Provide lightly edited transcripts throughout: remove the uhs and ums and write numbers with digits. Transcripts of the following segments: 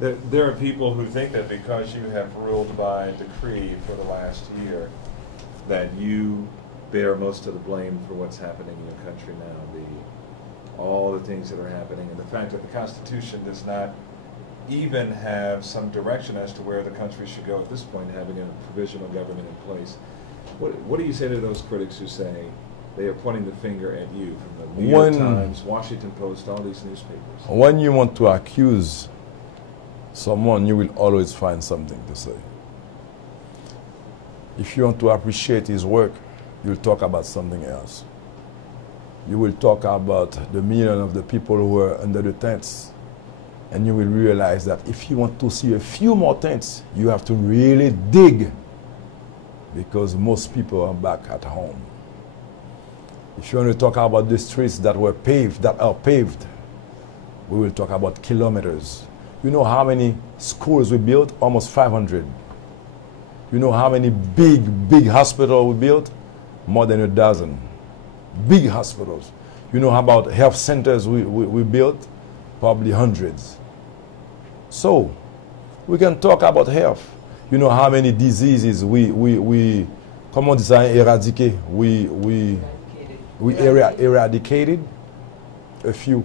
There are people who think that because you have ruled by decree for the last year, that you bear most of the blame for what's happening in your country now, all the things that are happening, and the fact that the Constitution does not even have some direction as to where the country should go at this point, having a provisional government in place. What do you say to those critics who say they are pointing the finger at you, from the New York Times, Washington Post, all these newspapers? When you want to accuse someone, you will always find something to say. If you want to appreciate his work, you'll talk about something else. You will talk about the million of the people who are under the tents, and you will realize that if you want to see a few more tents, you have to really dig, because most people are back at home. If you want to talk about the streets that are paved, we will talk about kilometers. You know how many schools we built? Almost 500. You know how many big hospitals we built? More than a dozen. Big hospitals. You know how about health centers we built? Probably hundreds. So, we can talk about health. You know how many diseases comment on dit ça, éradiqué? We eradicated? A few.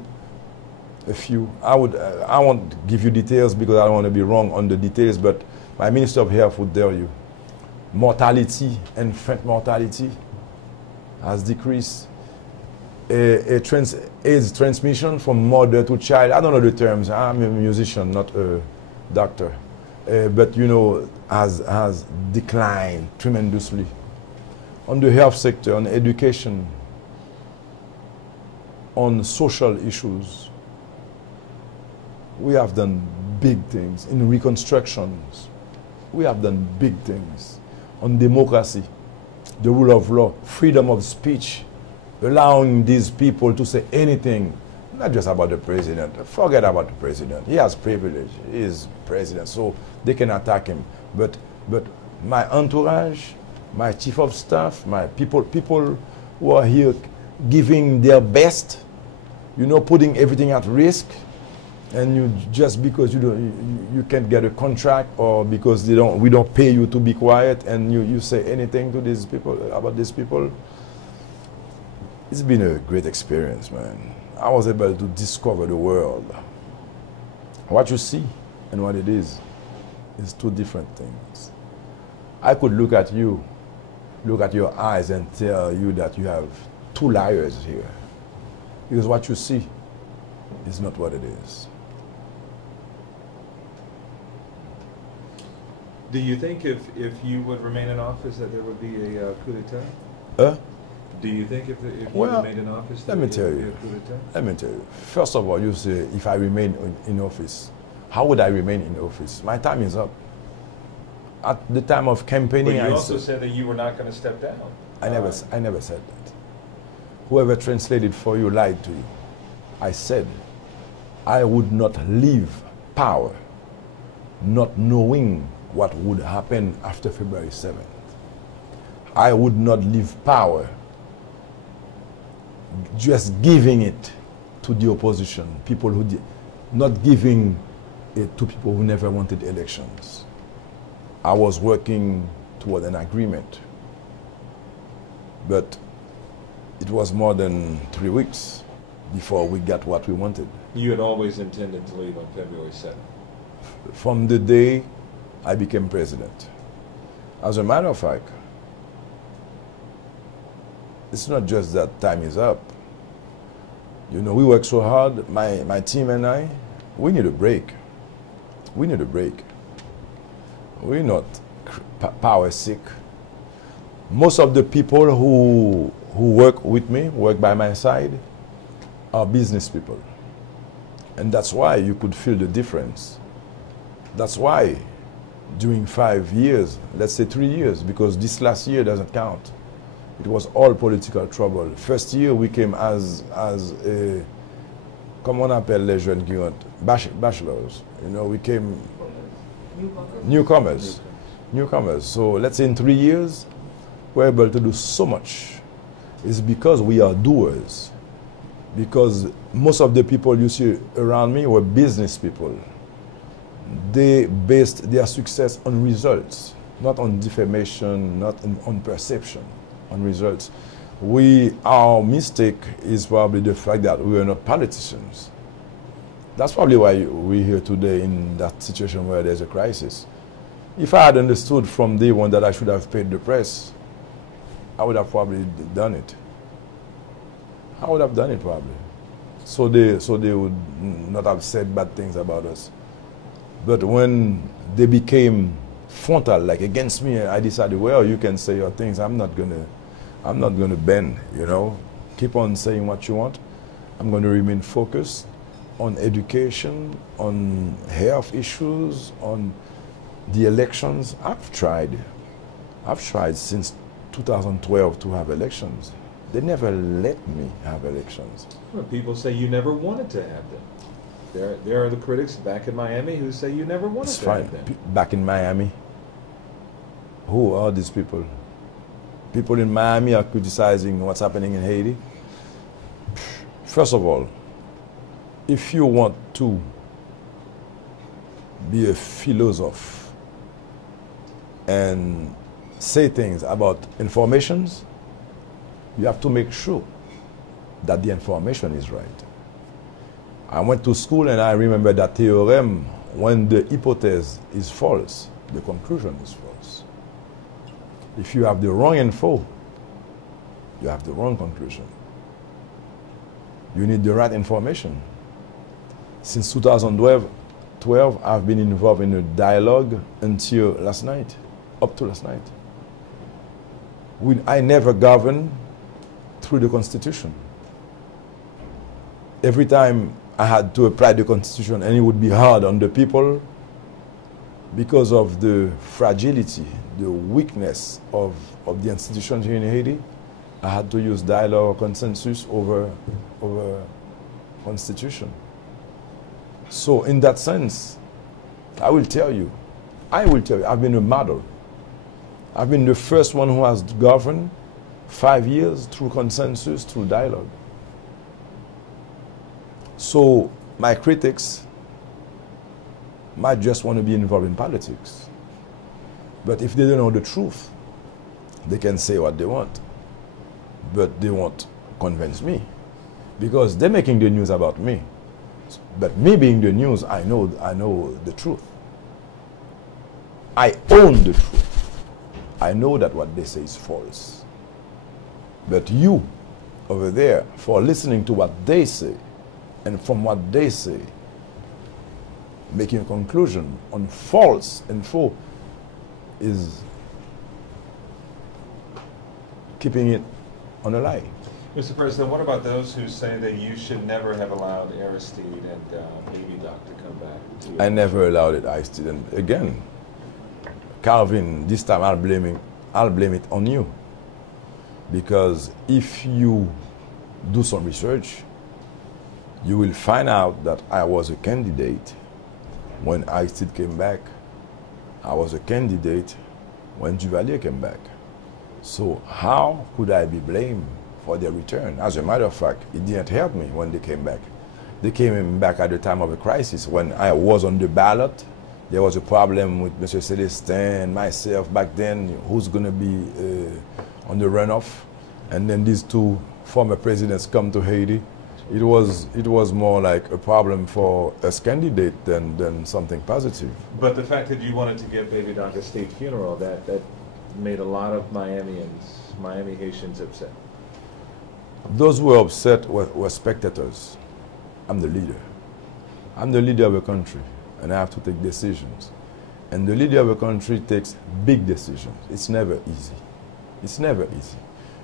I won't give you details because I don't want to be wrong on the details, but my Minister of Health would tell you. Mortality, infant mortality, has decreased. AIDS transmission from mother to child. I don't know the terms. I'm a musician, not a doctor. But you know, has declined tremendously. On the health sector, on education, on social issues, we have done big things. In reconstructions, we have done big things. On democracy, the rule of law, freedom of speech, allowing these people to say anything, not just about the president. Forget about the president. He has privilege. He is president, so they can attack him. But my entourage, my chief of staff, my people who are here giving their best, you know, putting everything at risk, and you just because you can't get a contract, or because we don't pay you to be quiet, and you say anything to these people about these people. It's been a great experience, man. I was able to discover the world. What you see and what it is two different things. I could look at you, look at your eyes, and tell you that you have two liars here, because what you see is not what it is. Do you think if you would remain in office that there would be a coup d'etat? Do you think if you remained in office there would be a coup d'etat? Let me tell you. First of all, you say, if I remain in office, how would I remain in office? My time is up. At the time of campaigning, but you also said that you were not going to step down. I never said that. Whoever translated for you lied to you. I said I would not leave power not knowing what would happen after February 7th. I would not leave power just giving it to the opposition, people who not giving it to people who never wanted elections. I was working toward an agreement, but it was more than 3 weeks before we got what we wanted. You had always intended to leave on February 7th? From the day I became president. As a matter of fact, it's not just that time is up. You know, we work so hard, my team and I, we need a break. We need a break. We're not power sick. Most of the people who work with me, work by my side, are business people. And that's why you could feel the difference. That's why during 5 years, let's say 3 years, because this last year doesn't count. It was all political trouble. First year we came as a, comment on appelle les jeunes qui ont, bachelors. You know, we came newcomers. So let's say in 3 years, we're able to do so much. It's because we are doers. Because most of the people you see around me were business people. they based their success on results, not on defamation, not on perception, on results. Our mistake is probably the fact that we are not politicians. That's probably why we're here today in that situation where there's a crisis. If I had understood from day one that I should have paid the price, I would have probably done it. I would have done it probably. So they would not have said bad things about us. But when they became frontal, like against me, I decided, well, you can say your things. I'm not gonna bend, you know. Keep on saying what you want. I'm gonna remain focused on education, on health issues, on the elections. I've tried since 2012 to have elections. They never let me have elections. Well, people say you never wanted to have them. There are the critics back in Miami who say you never wanted to have them. Back in Miami? Who are these people? People in Miami are criticizing what's happening in Haiti. First of all, if you want to be a philosopher and say things about informations, you have to make sure that the information is right. I went to school and I remember that theorem: when the hypothesis is false, the conclusion is false. If you have the wrong info, you have the wrong conclusion. You need the right information. Since 2012, I've been involved in a dialogue until last night, up to last night. I never governed through the Constitution. Every time I had to apply the Constitution, and it would be hard on the people because of the fragility, the weakness of the institutions here in Haiti. I had to use dialogue or consensus over Constitution. So in that sense, I will tell you, I've been a model. I've been the first one who has governed 5 years through consensus, through dialogue. So my critics might just want to be involved in politics. But if they don't know the truth, they can say what they want. But they won't convince me, because they're making the news about me. But me being the news, I know the truth. I own the truth. I know that what they say is false. But you, over there, for listening to what they say, and from what they say, making a conclusion on false info, is keeping it on a lie. Mr. President, what about those who say that you should never have allowed Aristide and Baby Doc to come back? I never allowed it, Aristide. And again, Calvin, this time I'll blame it on you. Because if you do some research, you will find out that I was a candidate when Aristide came back. I was a candidate when Duvalier came back. So how could I be blamed for their return? As a matter of fact, it didn't help me when they came back. They came back at the time of a crisis. When I was on the ballot, there was a problem with Mr. Celestin and myself back then, who's going to be on the runoff. And then these two former presidents come to Haiti. It was more like a problem for us candidate than something positive. But the fact that you wanted to give Baby Doc a state funeral, that made a lot of Miami Haitians upset. Those who were upset were spectators. I'm the leader. I'm the leader of a country, and I have to take decisions. And the leader of a country takes big decisions. It's never easy. It's never easy.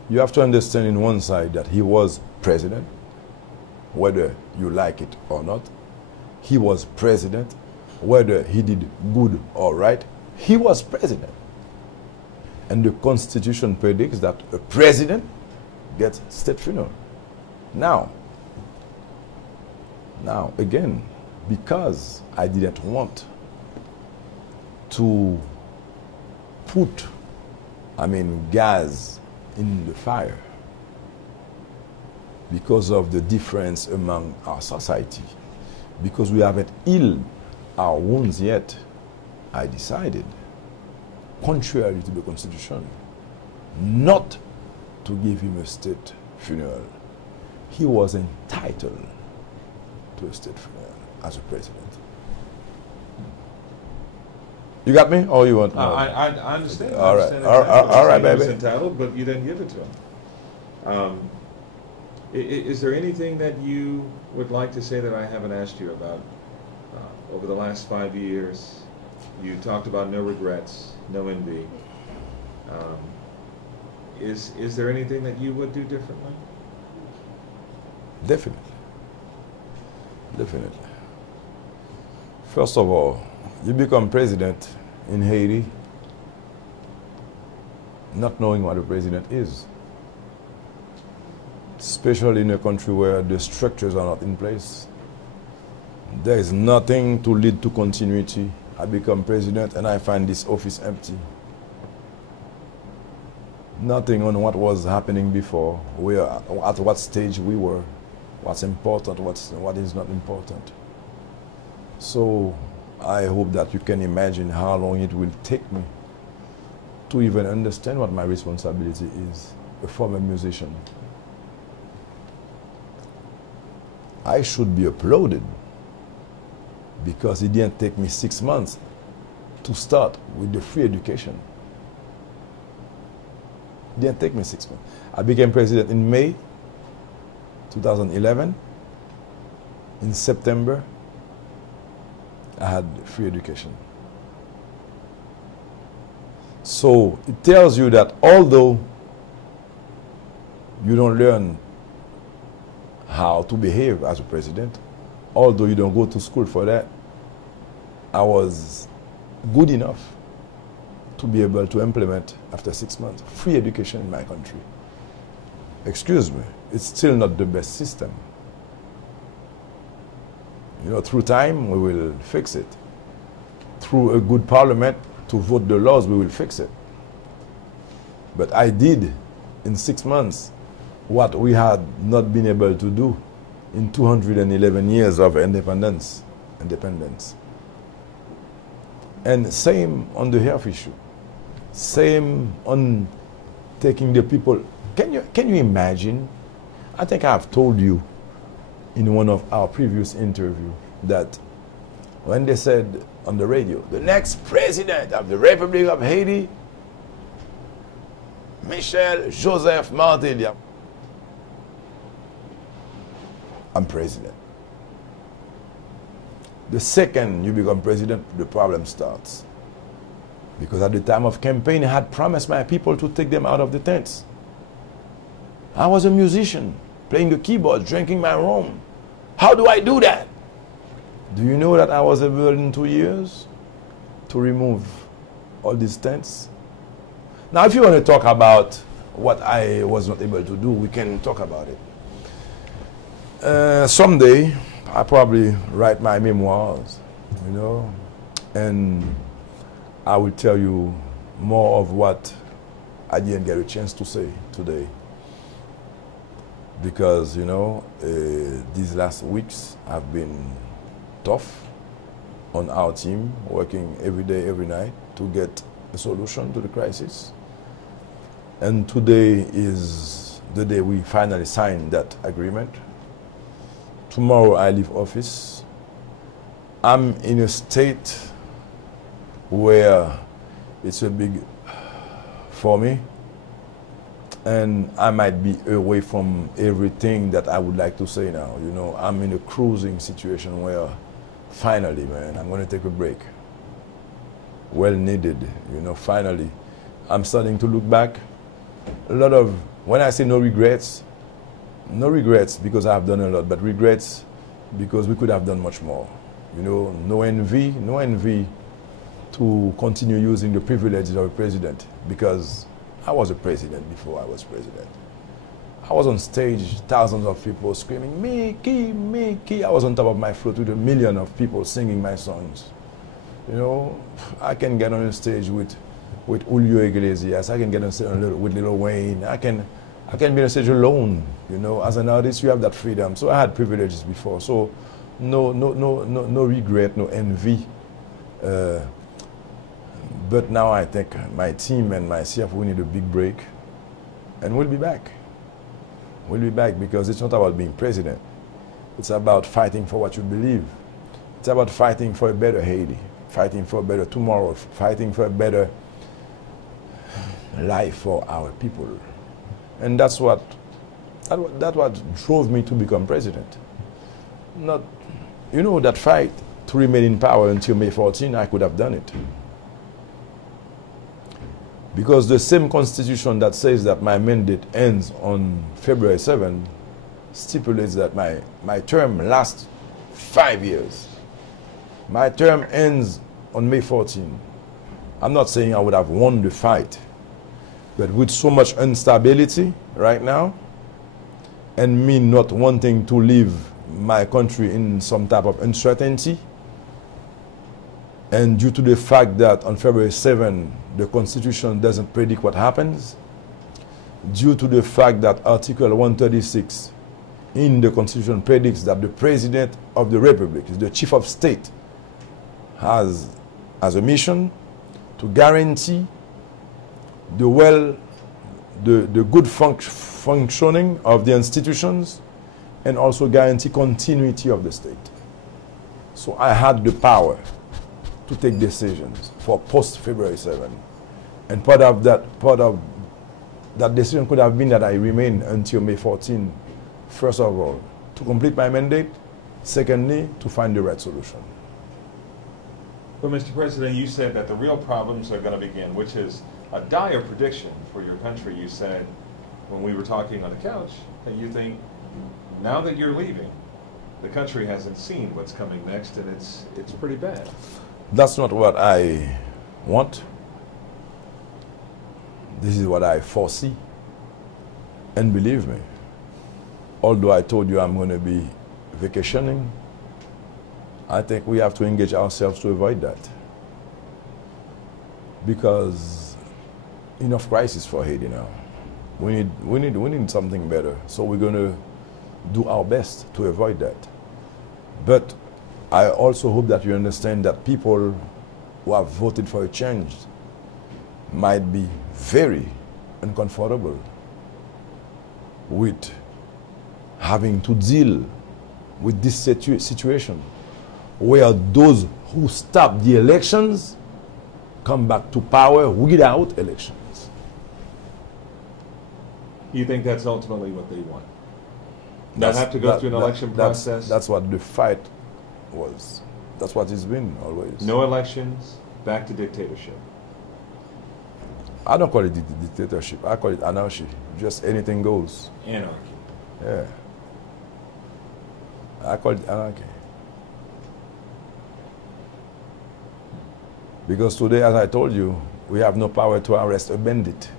You have to understand in one side that he was president, whether you like it or not. He was president, whether he did good or right. He was president. And the Constitution predicts that a president gets state funeral. Now, again, because I didn't want to put, gas in the fire because of the difference among our society, because we haven't healed our wounds yet, I decided, contrary to the Constitution, not to give him a state funeral. He was entitled to a state funeral as a president. You got me? Or you want more? I understand. All right. All right, baby. He was entitled, but you didn't give it to him. Is there anything that you would like to say that I haven't asked you about? Over the last 5 years, you talked about no regrets, no envy. Is there anything that you would do differently? Definitely. Definitely. First of all, you become president in Haiti not knowing what a president is, especially in a country where the structures are not in place. There is nothing to lead to continuity. I become president and I find this office empty. Nothing on what was happening before, at what stage we were, what's important, what is not important. So I hope that you can imagine how long it will take me to even understand what my responsibility is, a former musician. I should be applauded because it didn't take me 6 months to start with the free education. It didn't take me 6 months. I became president in May 2011. In September, I had free education. So it tells you that although you don't learn how to behave as a president, although you don't go to school for that, I was good enough to be able to implement, after 6 months, free education in my country. Excuse me, it's still not the best system. You know, through time, we will fix it. Through a good parliament to vote the laws, we will fix it. But I did, in 6 months, what we had not been able to do in 211 years of independence. And same on the health issue. Same on taking the people. Can you imagine? I think I've told you in one of our previous interviews that when they said on the radio, the next president of the Republic of Haiti, Michel Joseph Martelly, I'm president. The second you become president, the problem starts. Because at the time of campaign, I had promised my people to take them out of the tents. I was a musician, playing the keyboard, drinking my rum. How do I do that? Do you know that I was able in 2 years to remove all these tents? Now, if you want to talk about what I was not able to do, we can talk about it. Someday, I'll probably write my memoirs, you know, and I will tell you more of what I didn't get a chance to say today. Because, you know, these last weeks have been tough on our team, working every day, every night to get a solution to the crisis. And today is the day we finally signed that agreement. Tomorrow I leave office. I'm in a state where it's a big for me, and I might be away from everything that I would like to say now. You know, I'm in a cruising situation where finally, man, I'm going to take a break. Well needed, you know, finally. I'm starting to look back. When I say no regrets because I've done a lot, but regrets because we could have done much more. You know, no envy to continue using the privileges of a president, because I was a president before I was president. I was on stage, thousands of people screaming, Mickey, Mickey. I was on top of my float with 1 million of people singing my songs. You know, I can get on a stage with Julio Iglesias. I can get on stage with Lil Wayne. I can be on stage alone. You know, as an artist, you have that freedom. So I had privileges before. So no regret, no envy. But now I think my team and myself, we need a big break, and we'll be back. We'll be back because it's not about being president. It's about fighting for what you believe. It's about fighting for a better Haiti, fighting for a better tomorrow, fighting for a better life for our people. And that's what drove me to become president. Not, you know, that fight to remain in power until May 14, I could have done it. Because the same constitution that says that my mandate ends on February 7 stipulates that my term lasts 5 years. My term ends on May 14. I'm not saying I would have won the fight, but with so much instability right now, and me not wanting to leave my country in some type of uncertainty, and due to the fact that on February 7, the Constitution doesn't predict what happens, due to the fact that Article 136 in the Constitution predicts that the President of the Republic, the Chief of State, has as a mission to guarantee the good functioning of the institutions and also guarantee continuity of the state. So I had the power to take decisions for post-February 7. And part of that decision could have been that I remain until May 14, first of all, to complete my mandate, secondly, to find the right solution. But Mr. President, you said that the real problems are going to begin, which is a dire prediction for your country. You said when we were talking on the couch that you think now that you're leaving, the country hasn't seen what's coming next, and it's pretty bad. That's not what I want. This is what I foresee. And believe me, although I told you I'm going to be vacationing, I think we have to engage ourselves to avoid that. Because enough crisis for Haiti now. We need something better. So we're going to do our best to avoid that. But I also hope that you understand that people who have voted for a change might be very uncomfortable with having to deal with this situation where those who stopped the elections come back to power without elections. You think that's ultimately what they want? Not have to go through an election process? That's what the fight was. That's what it's been always. No elections, back to dictatorship. I don't call it dictatorship. I call it anarchy. Just anything goes. Anarchy. Yeah. I call it anarchy. Because today, as I told you, we have no power to arrest a bandit.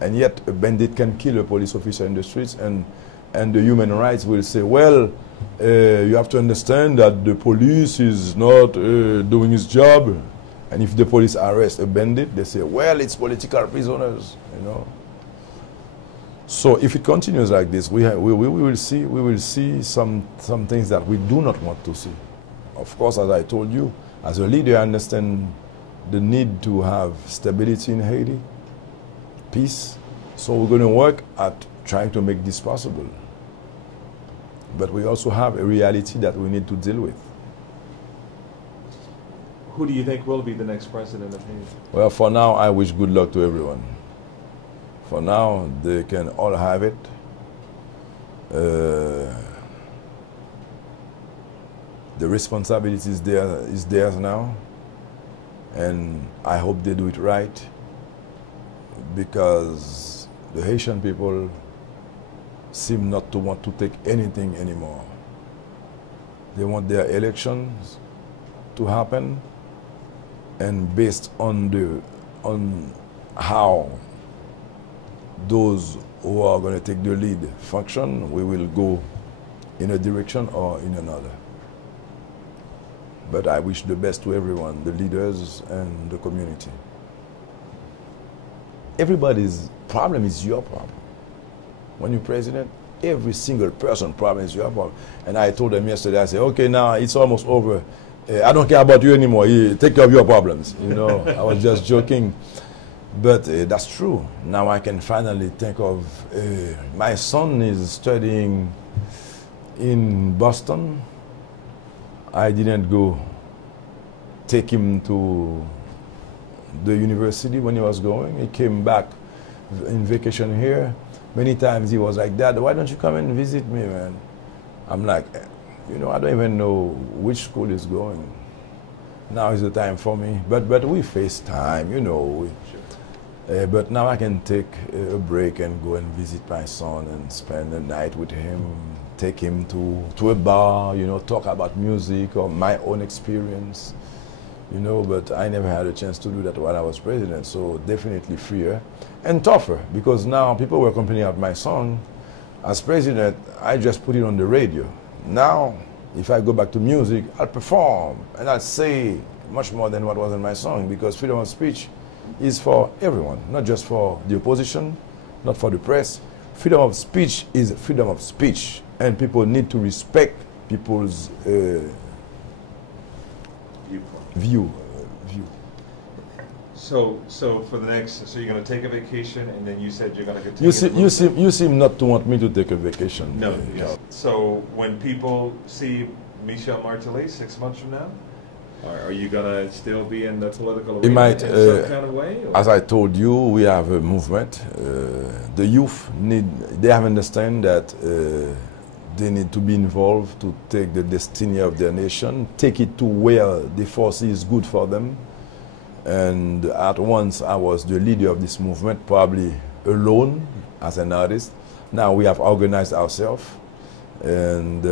And yet a bandit can kill a police officer in the streets, and the human rights will say, well, you have to understand that the police is not doing its job. And if the police arrest a bandit, they say, well, it's political prisoners, you know. So if it continues like this, we will see some things that we do not want to see. Of course, as I told you, as a leader, I understand the need to have stability in Haiti, peace. So we're going to work at trying to make this possible. But we also have a reality that we need to deal with. Who do you think will be the next president of Haiti? Well, for now, I wish good luck to everyone. For now, they can all have it. The responsibility is theirs now. And I hope they do it right, because the Haitian people seem not to want to take anything anymore. They want their elections to happen, and based on how those who are going to take the lead function, we will go in a direction or in another. But I wish the best to everyone, the leaders and the community. Everybody's problem is your problem. When you're president, Every single person promised you a problem. And I told them yesterday, I said, okay, now it's almost over. I don't care about you anymore. You take care of your problems. You know, I was just joking. But that's true. Now I can finally think of, my son is studying in Boston. I didn't go take him to the university when he was going. He came back in vacation here. Many times he was like, Dad, why don't you come and visit me, man? I'm like, you know, I don't even know which school he's going. Now is the time for me. But we FaceTime, you know. But now I can take a break and go and visit my son and spend the night with him, take him to a bar, you know, talk about music or my own experience, you know, but I never had a chance to do that while I was president, so definitely freer and tougher, because now people were complaining about my song. As president, I just put it on the radio. Now, if I go back to music, I'll perform and I'll say much more than what was in my song, because freedom of speech is for everyone, not just for the opposition, not for the press. Freedom of speech is freedom of speech, and people need to respect people's view. So for the next, so you're going to take a vacation, and then you said you're going to continue. You seem not to want me to take a vacation. No. Yes. So when people see Michel Martelly 6 months from now, are you going to still be in the political arena in some kind of way? Or? As I told you, we have a movement. The youth they have understand that they need to be involved to take the destiny of their nation, take it to where they foresee is good for them. And at once I was the leader of this movement, probably alone as an artist. Now we have organized ourselves, and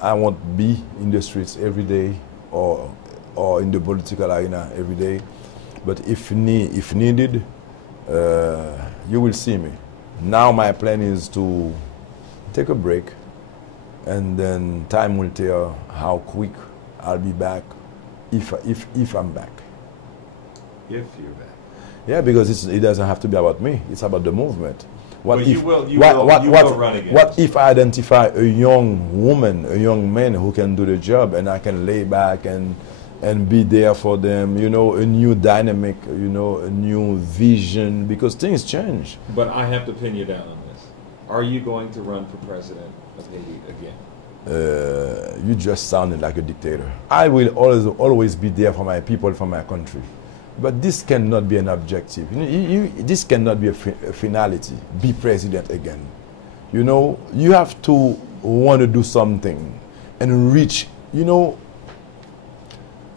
I won't be in the streets every day or in the political arena every day. But if needed, you will see me. Now my plan is to take a break, and then time will tell how quick I'll be back, if I'm back. If you're back. Yeah, because it doesn't have to be about me. It's about the movement. What if, you will run again. What if I identify a young woman, a young man who can do the job, and I can lay back and be there for them, you know, a new dynamic, you know, a new vision, because things change. But I have to pin you down on this. Are you going to run for president of Haiti again? You just sounded like a dictator. I will always be there for my people, for my country. But this cannot be an objective. This cannot be a finality. Be president again. You know, you have to want to do something and reach. You know,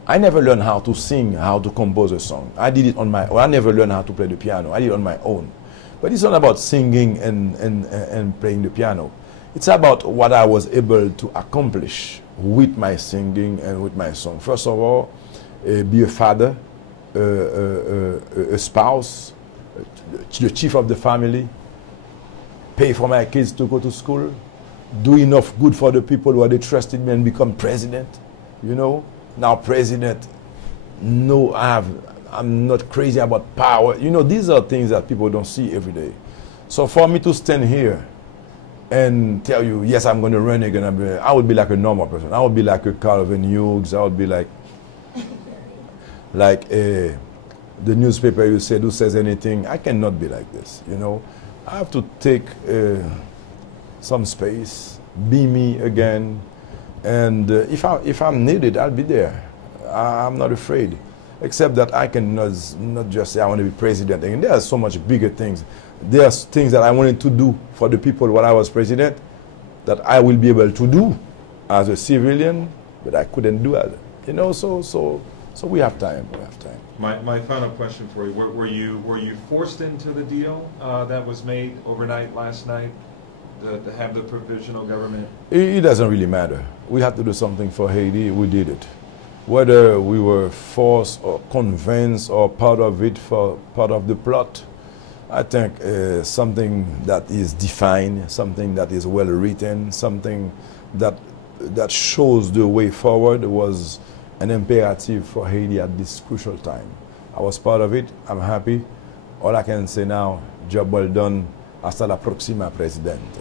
I never learned how to sing, how to compose a song. I did it on my own. I never learned how to play the piano. I did it on my own. But it's not about singing and playing the piano. It's about what I was able to accomplish with my singing and with my song. First of all, be a father, a spouse, the chief of the family, pay for my kids to go to school, do enough good for the people who they trusted me, and become president. You know, now president, no, I'm not crazy about power. You know, these are things that people don't see every day. So for me to stand here and tell you, yes, I'm going to run again, I would be like a normal person. I would be like a Calvin Hughes. I would be like the newspaper you said, who says anything. I cannot be like this, you know. I have to take some space, be me again, and if I'm needed, I'll be there. I'm not afraid, except that I can not just say I want to be president. And there are so much bigger things. There are things that I wanted to do for the people while I was president that I will be able to do as a civilian, but I couldn't do it. You know, so we have time. We have time. My final question for you: were you forced into the deal that was made overnight last night to have the provisional government? It doesn't really matter. We had to do something for Haiti. We did it. Whether we were forced or convinced or part of it, for part of the plot, I think something that is defined, something that is well written, something that shows the way forward was an imperative for Haiti at this crucial time. I was part of it. I'm happy. All I can say now, job well done. Hasta la próxima, Presidente.